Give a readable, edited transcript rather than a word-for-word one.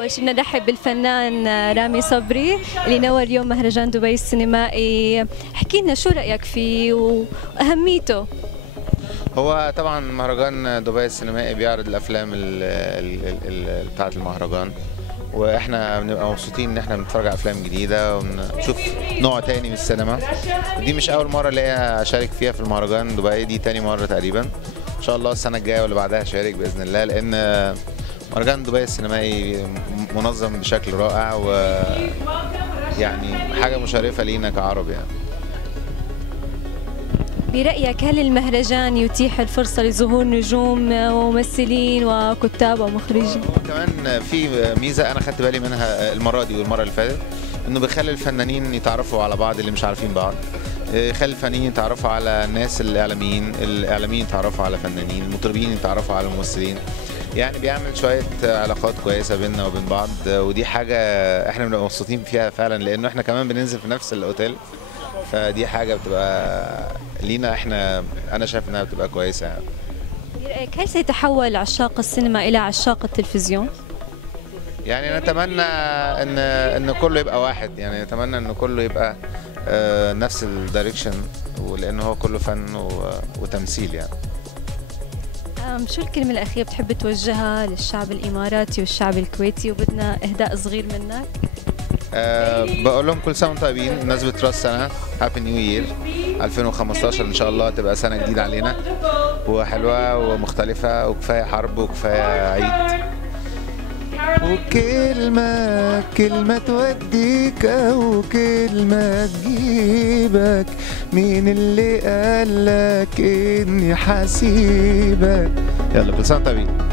أول شيء بدنا نرحب بالفنان رامي صبري اللي نور اليوم مهرجان دبي السينمائي. احكي لنا شو رأيك فيه وأهميته؟ هو طبعا مهرجان دبي السينمائي بيعرض الافلام بتاعه المهرجان، واحنا بنبقى مبسوطين ان احنا بنتفرج على افلام جديده ونشوف نوع تاني من السينما. ودي مش اول مره ليا اشارك فيها في المهرجان دبي، دي تاني مره تقريبا. ان شاء الله السنه الجايه واللي بعدها اشارك باذن الله، لان مهرجان دبي السينمائي منظم بشكل رائع، ويعني حاجه مشرفه لينا كعرب يعني. برأيك هل المهرجان يتيح الفرصة لظهور نجوم وممثلين وكتاب ومخرجين؟ كمان في ميزة أنا خدت بالي منها المرة دي والمرة اللي فاتت، إنه بيخلي الفنانين يتعرفوا على بعض اللي مش عارفين بعض، يخلي الفنانين يتعرفوا على الناس الإعلاميين يتعرفوا على فنانين، المطربين يتعرفوا على الممثلين. يعني بيعمل شوية علاقات كويسة بيننا وبين بعض، ودي حاجة احنا بنبقى مبسوطين فيها فعلا، لأنه احنا كمان بننزل في نفس الأوتيل، فدي حاجة بتبقى لينا احنا، أنا شايف إنها بتبقى كويسة يعني. برأيك هل سيتحول عشاق السينما إلى عشاق التلفزيون؟ يعني نتمنى ان كله يبقى واحد، يعني نتمنى ان كله يبقى نفس الدايركشن، ولان هو كله فن وتمثيل يعني. شو الكلمة الأخيرة بتحب توجهها للشعب الإماراتي والشعب الكويتي، وبدنا إهداء صغير منك؟ بقول لهم كل سنة وانتم طيبين، بمناسبة راس السنة، هابي نيو يير 2015 ان شاء الله تبقى سنة جديدة علينا وحلوة ومختلفة، وكفاية حرب وكفاية عيد. وكلمة توديك أو كلمة تجيبك، مين اللي قالك إني حسيبك؟ يلا كل سنة وانتم طيبين.